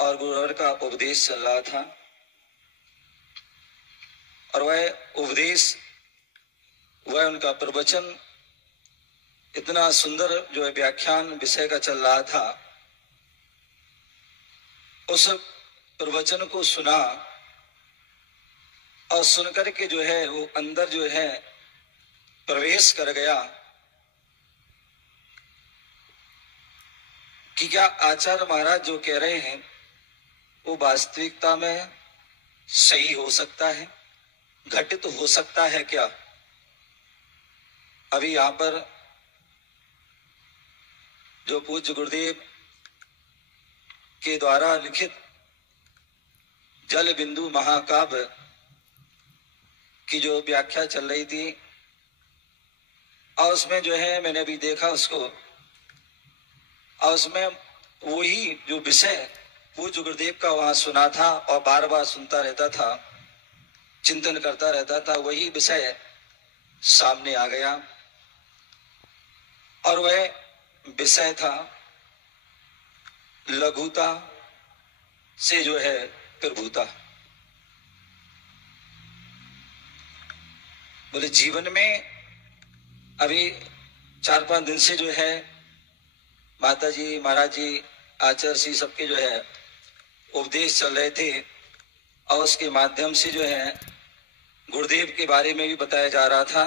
और गुरुवर का उपदेश चल रहा था और वह उपदेश, वह उनका प्रवचन इतना सुंदर जो है व्याख्यान विषय का चल रहा था। उस प्रवचन को सुना और सुनकर के जो है वो अंदर जो है प्रवेश कर गया कि क्या आचार्य महाराज जो कह रहे हैं वो वास्तविकता में सही हो सकता है, घटित हो सकता है क्या। अभी यहां पर जो पूज्य गुरुदेव के द्वारा लिखित जल बिंदु महाकाव्य की जो व्याख्या चल रही थी और उसमें जो है मैंने अभी देखा उसको, और उसमें वही जो विषय पूज्य गुरुदेव का वहां सुना था और बार बार सुनता रहता था, चिंतन करता रहता था, वही विषय सामने आ गया और वह विषय था लघुता से जो है प्रभुता। बोले जीवन में अभी 4-5 दिन से जो है माता जी, महाराज जी, आचार्य जी सबके जो है उपदेश चल रहे थे और उसके माध्यम से जो है गुरुदेव के बारे में भी बताया जा रहा था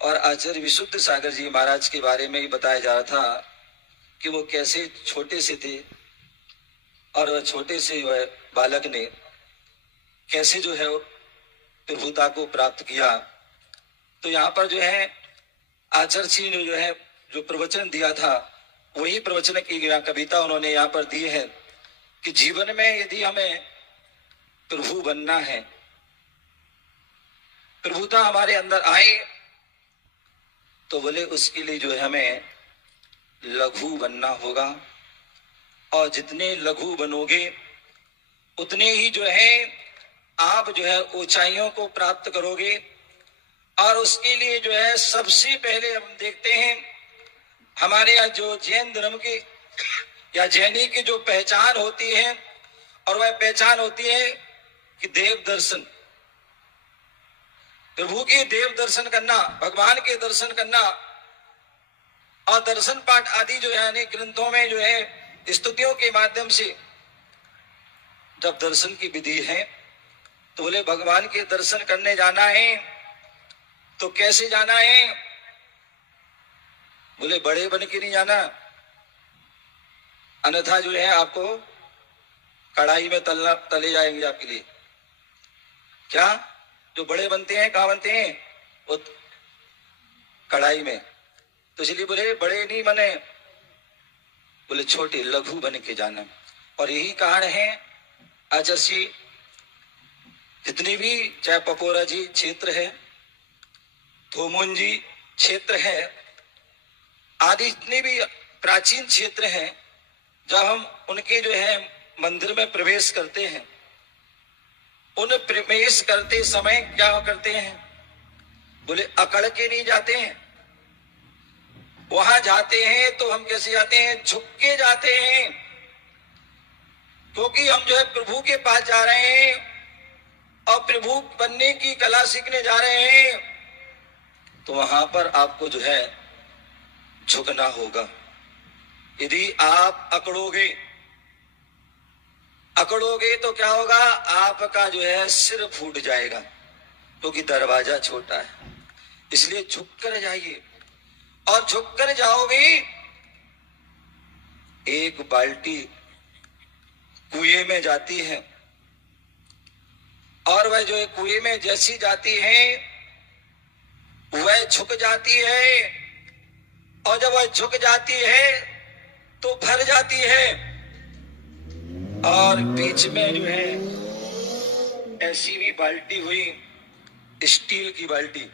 और आचार्य विशुद्ध सागर जी महाराज के बारे में भी बताया जा रहा था कि वो कैसे छोटे से थे और वह छोटे से वह बालक ने कैसे जो है प्रभुता को प्राप्त किया। तो यहाँ पर जो है आचार्य जी ने जो है जो प्रवचन दिया था वही प्रवचन की कविता उन्होंने यहाँ पर दी है कि जीवन में यदि हमें प्रभु बनना है, प्रभुता हमारे अंदर आए, तो बोले उसके लिए जो है हमें लघु बनना होगा और जितने लघु बनोगे उतने ही जो है आप जो है ऊंचाइयों को प्राप्त करोगे। और उसके लिए जो है सबसे पहले हम देखते हैं हमारे यहाँ जो जैन धर्म की या जैनी की जो पहचान होती है और वह पहचान होती है कि देव दर्शन, प्रभु के देव दर्शन करना, भगवान के दर्शन करना और दर्शन पाठ आदि जो है अनेक ग्रंथों में जो है स्तुतियों के माध्यम से जब दर्शन की विधि है तो बोले भगवान के दर्शन करने जाना है तो कैसे जाना है। बोले बड़े बन के नहीं जाना, अन्यथा जो है आपको कढ़ाई में तले जाएंगे आपके लिए। क्या जो बड़े बनते हैं कहाँ बनते हैं, वो कढ़ाई में। तो इसलिए बोले बड़े नहीं बने, बोले छोटे लघु बन के जाना। और यही कारण है आचार्य जी जितनी भी चाहे पपोरा जी क्षेत्र है, थोमुन जी क्षेत्र है आदि जितने भी प्राचीन क्षेत्र हैं, जब हम उनके जो है मंदिर में प्रवेश करते हैं, उन प्रवेश करते समय क्या करते हैं, बोले अकड़ के नहीं जाते हैं। वहां जाते हैं तो हम कैसे जाते हैं, झुक के जाते हैं, क्योंकि हम जो है प्रभु के पास जा रहे हैं और प्रभु बनने की कला सीखने जा रहे हैं। तो वहां पर आपको जो है झुकना होगा। यदि आप अकड़ोगे तो क्या होगा, आपका जो है सिर फूट जाएगा, क्योंकि दरवाजा छोटा है। इसलिए झुक कर जाइए और झुक कर जाओगे। एक बाल्टी कुएं में जाती है और वह जो है कुएं में जैसी जाती है वह झुक जाती है, और जब वह झुक जाती है तो भर जाती है। और बीच में जो है ऐसी भी बाल्टी हुई, स्टील की बाल्टी,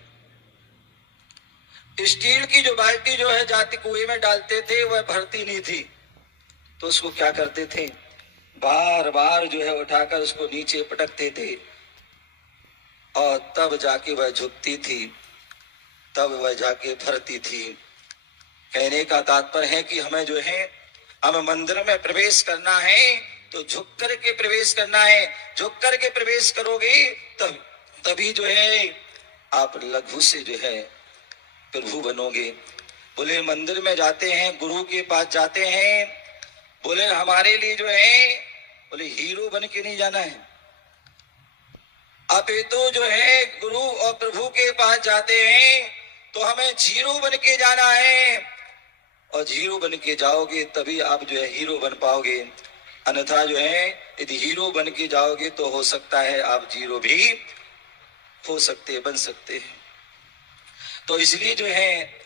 स्टील की जो बाल्टी जो है जाती कुएं में डालते थे वह भरती नहीं थी, तो उसको क्या करते थे, बार बार जो है उठाकर उसको नीचे पटकते थे और तब जाके वह झुकती थी, तब वह जाके भरती थी। कहने का तात्पर्य है कि हमें जो है हमें मंदिर में प्रवेश करना है तो झुक करके प्रवेश करना है। झुक करके प्रवेश करोगे तभी जो है आप लघु से जो है प्रभु बनोगे। बोले मंदिर में जाते हैं, गुरु के पास जाते हैं, बोले हमारे लिए जो है बोले हीरो बन के नहीं जाना है। अभी तो जो है गुरु और प्रभु के पास जाते हैं तो हमें जीरो बन के जाना है, और जीरो बन के जाओगे तभी आप जो है हीरो बन पाओगे। अन्यथा जो है यदि हीरो बन के जाओगे तो हो सकता है आप जीरो भी हो सकते बन सकते हैं। तो इसलिए जो है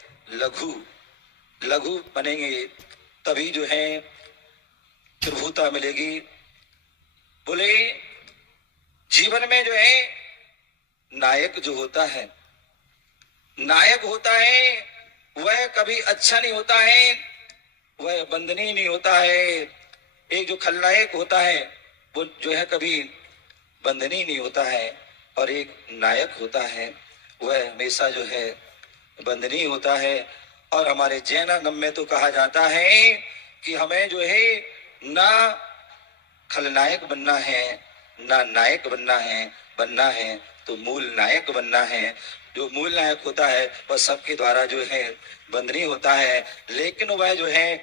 लघु बनेंगे तभी जो है प्रभुता मिलेगी। बोले जीवन में जो है नायक जो होता है, नायक होता है वह कभी अच्छा नहीं होता है, वह बंदनीय नहीं होता है। एक जो खलनायक होता है वो जो है कभी बंदनीय नहीं होता है, और एक नायक होता है वह हमेशा जो है बंदनीय होता है। और हमारे जैनागम में तो कहा जाता है कि हमें जो है ना खलनायक बनना है ना नायक बनना है तो मूल नायक बनना है। जो मूल नायक होता है वह सबके द्वारा जो है बंदनीय होता है, लेकिन वह जो है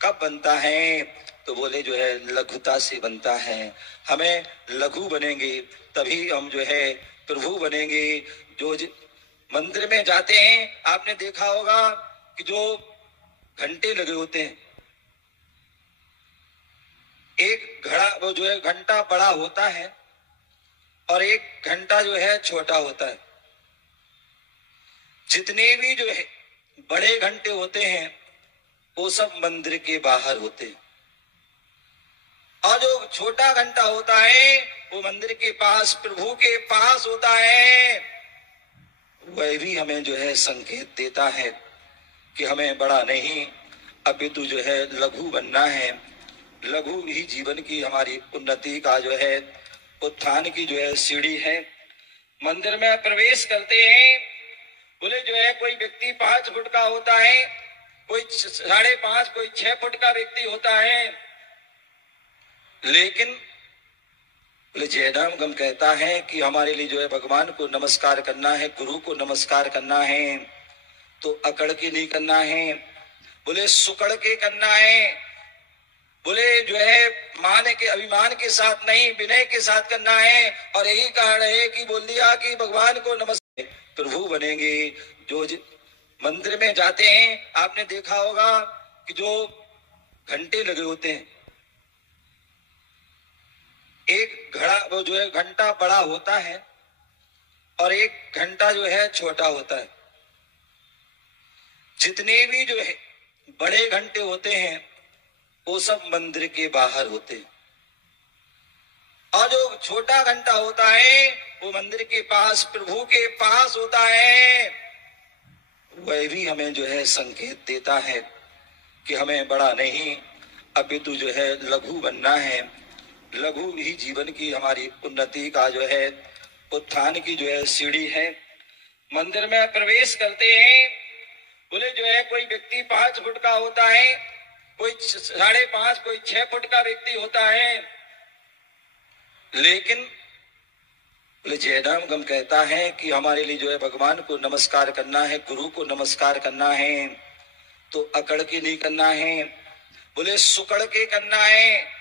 कब बनता है तो बोले जो है लघुता से बनता है। हमें लघु बनेंगे तभी हम जो है प्रभु बनेंगे। जो मंदिर में जाते हैं आपने देखा होगा कि जो घंटे लगे होते हैं, एक घड़ा वो जो है घंटा बड़ा होता है और एक घंटा जो है छोटा होता है। जितने भी जो है बड़े घंटे होते हैं वो सब मंदिर के बाहर होते हैं, और जो छोटा घंटा होता है वो मंदिर के पास प्रभु के पास होता है। वह भी हमें जो है संकेत देता है कि हमें बड़ा नहीं अपितु जो है लघु बनना है। लघु ही जीवन की हमारी उन्नति का जो है उत्थान की जो है सीढ़ी है। मंदिर में प्रवेश करते हैं, बोले जो है कोई व्यक्ति 5 फुट का होता है, कोई 5.5, कोई 6 फुट का व्यक्ति होता है, लेकिन बोले जैनागम कहता है कि हमारे लिए जो है भगवान को नमस्कार करना है, गुरु को नमस्कार करना है तो अकड़ के नहीं करना है, बोले सुकड़ के करना है। बोले जो है मान के अभिमान के साथ नहीं, विनय के साथ करना है। और यही कारण है कि बोल दिया कि भगवान को नमस्कार प्रभु बनेंगे। जो मंदिर में जाते हैं आपने देखा होगा कि जो घंटे लगे होते हैं, एक घड़ा वो जो है घंटा बड़ा होता है और एक घंटा जो है छोटा होता है। जितने भी जो है बड़े घंटे होते हैं वो सब मंदिर के बाहर होते हैं, और जो छोटा घंटा होता है वो मंदिर के पास प्रभु के पास होता है। वह भी हमें जो है संकेत देता है कि हमें बड़ा नहीं अपितु जो है लघु बनना है। लघु ही जीवन की हमारी उन्नति का जो है उत्थान की जो है सीढ़ी है। मंदिर में प्रवेश करते हैं, बोले जो है कोई व्यक्ति 5 फुट का होता है, कोई 5.5, कोई 6 फुट का व्यक्ति होता है, लेकिन बोले जैनागम कहता है कि हमारे लिए जो है भगवान को नमस्कार करना है, गुरु को नमस्कार करना है तो अकड़ के नहीं करना है, बोले सुकड़ के करना है।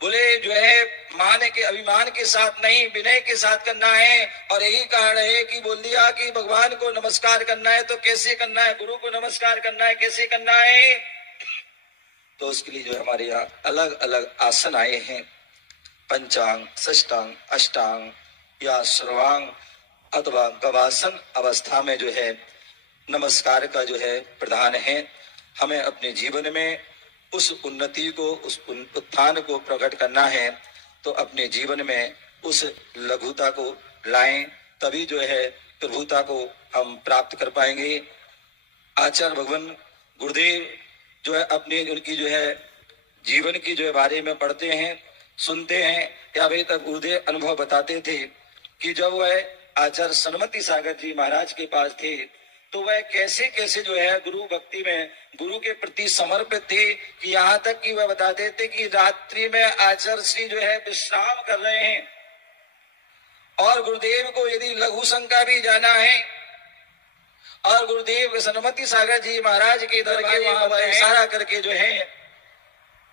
बोले जो है मान के अभिमान के साथ नहीं, विनय के साथ करना है। और यही कारण है कि बोल दिया कि भगवान को नमस्कार करना है तो कैसे करना है, गुरु को नमस्कार करना है कैसे करना है। तो उसके लिए जो हमारे यहाँ अलग अलग आसन आए हैं, पंचांग, षष्टांग, अष्टांग या सर्वांग अथवा गवासन अवस्था में जो है नमस्कार का जो है प्रधान है। हमें अपने जीवन में उस उन्नति को, उस उत्थान को प्रकट करना है तो अपने जीवन में उस लघुता को लाएं, तभी जो है प्रभुता को हम प्राप्त कर पाएंगे। आचार्य भगवान गुरुदेव जो है अपनी उनकी जो है जीवन की जो है बारे में पढ़ते हैं, सुनते हैं, या अभी तक गुरुदेव अनुभव बताते थे कि जब वह आचार्य सन्मति सागर जी महाराज के पास थे तो वह कैसे कैसे जो है गुरु भक्ति में गुरु के प्रति समर्पित थे कि यहाँ तक कि वह बताते थे कि रात्रि में आचार्य श्री जो है विश्राम कर रहे हैं और गुरुदेव को यदि लघु शंका भी जाना है और गुरुदेव सन्मति सागर जी महाराज के दरबार वहां पर इशारा करके जो है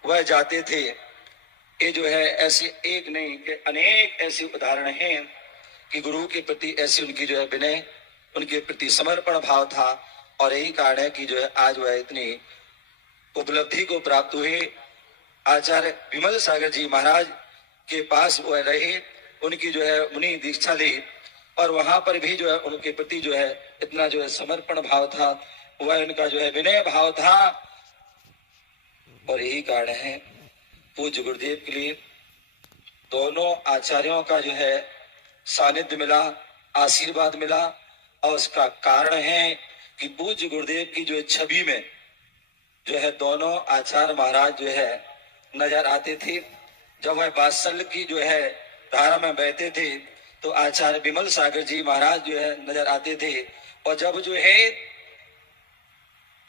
वह जाते थे। ये जो है ऐसे एक नहीं कि अनेक ऐसे उदाहरण हैं कि गुरु के प्रति ऐसी उनकी जो है विनय, उनके प्रति समर्पण भाव था और यही कारण है कि जो है आज वह इतनी उपलब्धि को प्राप्त हुए। आचार्य विमल सागर जी महाराज के पास वह रहे, उनकी जो है मुनि दीक्षा ली और वहां पर भी जो है उनके प्रति जो है इतना जो है समर्पण भाव था, वह उनका जो है विनय भाव था। और यही कारण है पूज्य गुरुदेव के लिए दोनों आचार्यों का जो है सानिध्य मिला, आशीर्वाद मिला और उसका कारण है कि पूज्य गुरुदेव की जो छवि में जो है दोनों आचार्य महाराज जो है नजर आते थे। जब वह वात्सल्य की जो है धारा में बहते थे तो आचार्य विमल सागर जी महाराज जो है नजर आते थे और जब जो है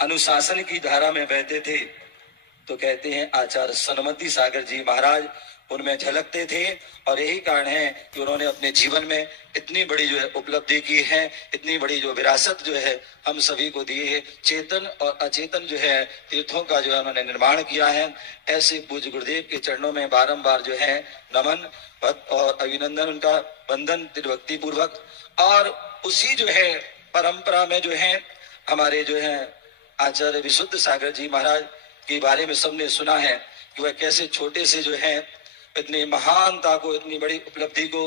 अनुशासन की धारा में बहते थे तो कहते हैं आचार्य सन्मति सागर जी महाराज उनमें झलकते थे। और यही कारण है कि उन्होंने अपने जीवन में इतनी बड़ी जो है उपलब्धि की है, इतनी बड़ी जो विरासत जो है हम सभी को दी है। चेतन और अचेतन जो है तीर्थों का जो है उन्होंने निर्माण किया है। ऐसे पूज्य गुरुदेव के चरणों में बारंबार जो है नमन और अभिनंदन, उनका वंदन तिरभक्ति पूर्वक। और उसी जो है परंपरा में जो है हमारे जो है आचार्य विशुद्ध सागर जी महाराज के बारे में सबने सुना है कि वह कैसे छोटे से जो है इतनी महानता को, इतनी बड़ी उपलब्धि को,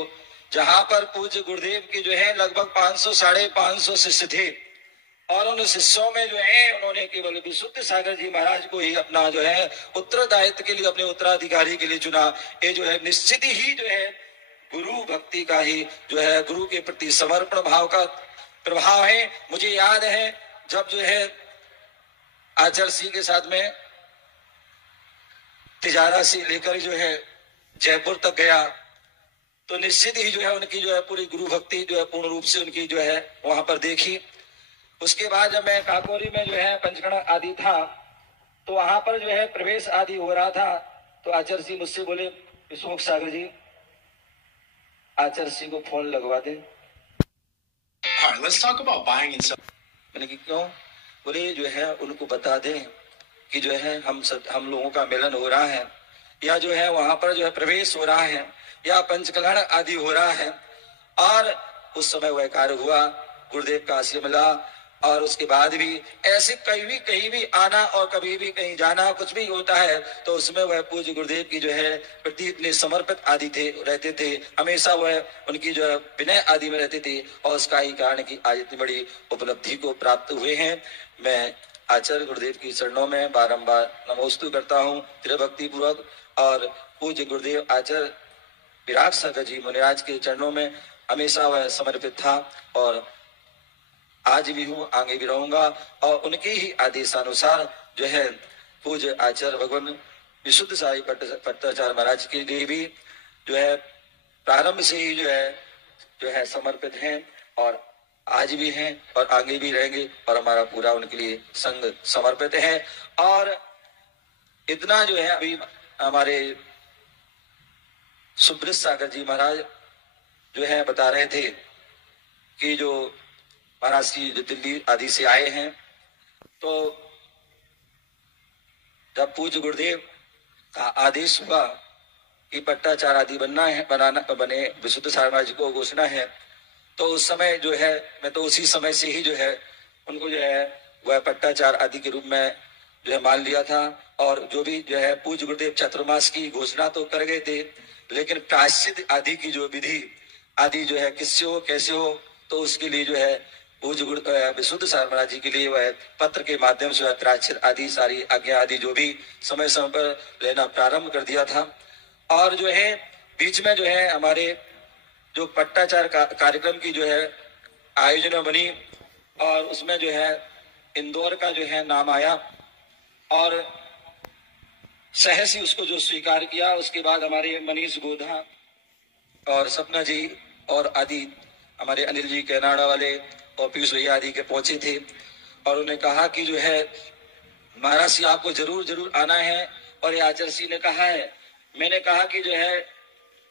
जहां पर पूज्य गुरुदेव के जो है लगभग 500 साढ़े 500 शिष्य थे और उन शिष्यों में जो है उन्होंने केवल विशुद्ध सागर जी महाराज को ही अपना जो है उत्तरदायित्व के लिए, अपने उत्तराधिकारी के लिए चुना। ये जो है निश्चित ही जो है गुरु भक्ति का ही जो है गुरु के प्रति समर्पण भाव का प्रभाव है। मुझे याद है जब जो है आचार्य सिंह के साथ में तिजारा से लेकर जो है जयपुर तक गया तो निश्चित ही जो है उनकी जो है पूरी गुरु भक्ति जो है पूर्ण रूप से उनकी जो है वहां पर देखी। उसके बाद जब मैं काकोरी में जो है पंचगण आदि था तो वहां पर जो है प्रवेश आदि हो रहा था तो आचार्य सिंह मुझसे बोले, विश्वमुख सागर जी आचार्य सिंह को फोन लगवा दे। मैंने कि क्यों? बोले जो है उनको बता दें कि जो है हम लोगों का मिलन हो रहा है या जो है वहां पर जो है प्रवेश हो रहा है या पंचकल्याण आदि हो रहा है। और उस समय वह कार्य हुआ, गुरुदेव का आशीर्वाद मिला। और उसके बाद भी ऐसे कहीं भी आना और कभी भी कहीं जाना कुछ भी होता है तो उसमें वह पूज्य गुरुदेव की जो है प्रति इतने समर्पित आदि थे रहते थे, हमेशा वह उनकी जो है विनय आदि में रहते थे और उसका ही कारण की आज इतनी बड़ी उपलब्धि को प्राप्त हुए हैं। मैं आचार्य गुरुदेव की चरणों में बारंबार नमोस्तु करता हूँ त्रिभक्ति पूर्वक और पूज्य गुरुदेव आचार्य विराट सागर जी मुनिराज के चरणों में हमेशा वह समर्पित था और आज भी हूँ, आगे भी रहूंगा। और उनके ही आदेशानुसार जो है पूज्य आचार्य भगवान विशुद्ध साई पट्टाचार्य महाराज के लिए भी जो है प्रारंभ से ही जो है समर्पित हैं और आज भी हैं और आगे भी रहेंगे और हमारा पूरा उनके लिए संग समर्पित है। और इतना जो है अभी हमारे सुब्रत सागर जी महाराज जो है बता रहे थे कि जो महाराज जी जो दिल्ली आदि से आए हैं तो जब पूज्य गुरुदेव का आदेश हुआ कि पट्टाचार आदि बने विशुद्ध सागर महाराज जी को घोषणा है तो उस समय जो है मैं तो उसी समय से ही जो है उनको जो है वह पट्टाचार आदि के रूप में जो है मान लिया था। और जो भी जो है पूज्य गुरुदेव चातुर्मास की घोषणा तो कर गए थे लेकिन प्रायश्चित आदि की जो विधि आदि जो है किससे हो कैसे हो तो उसके लिए जो है पूज्य विशुद्ध सागर महाराज जी के लिए वह पत्र के माध्यम से प्रायश्चित आदि सारी आज्ञा आदि जो भी समय समय पर लेना प्रारंभ कर दिया था। और जो है बीच में जो है हमारे जो पट्टाचार कार्यक्रम की जो है आयोजना बनी और उसमें जो है इंदौर का जो है नाम आया और सहज ही उसको जो स्वीकार किया। उसके बाद हमारे मनीष गोधा और सपना जी और आदि हमारे अनिल जी कैनाडा वाले और पीयूष भैया आदि के पहुंचे थे और उन्हें कहा कि जो है महाराज जी आपको जरूर जरूर आना है। और ये आचार्य सिंह ने कहा है, मैंने कहा कि जो है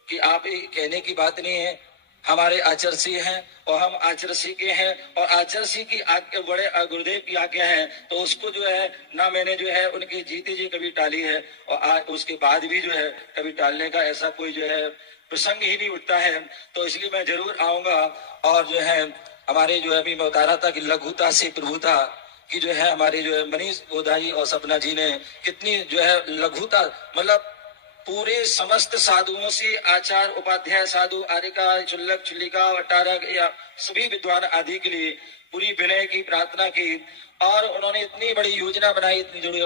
कि आप ये कहने की बात नहीं है, हमारे आचार्य सिंह हैं और हम आचार्य सिंह के हैं और आचार्य सिंह की बड़े गुरुदेव की आज्ञा है, तो उसको जो है ना मैंने जो है उनकी जीते जी कभी टाली है और आज उसके बाद भी जो है कभी टालने का ऐसा कोई जो है प्रसंग ही नहीं उठता है। तो इसलिए मैं जरूर आऊंगा। और जो है हमारे जो है अभी मैं बता रहा था कि लघुता से प्रभुता की जो है हमारे जो है मनीष गोदाई और सपना जी ने कितनी जो है लघुता, मतलब पूरे समस्त साधुओं से आचार उपाध्याय साधु आरिका चुल्लक चुल्लिका वटारक या सभी विद्वान आदि के लिए पूरी विनय की प्रार्थना की और उन्होंने इतनी बड़ी योजना बनाई, इतनी जुड़ी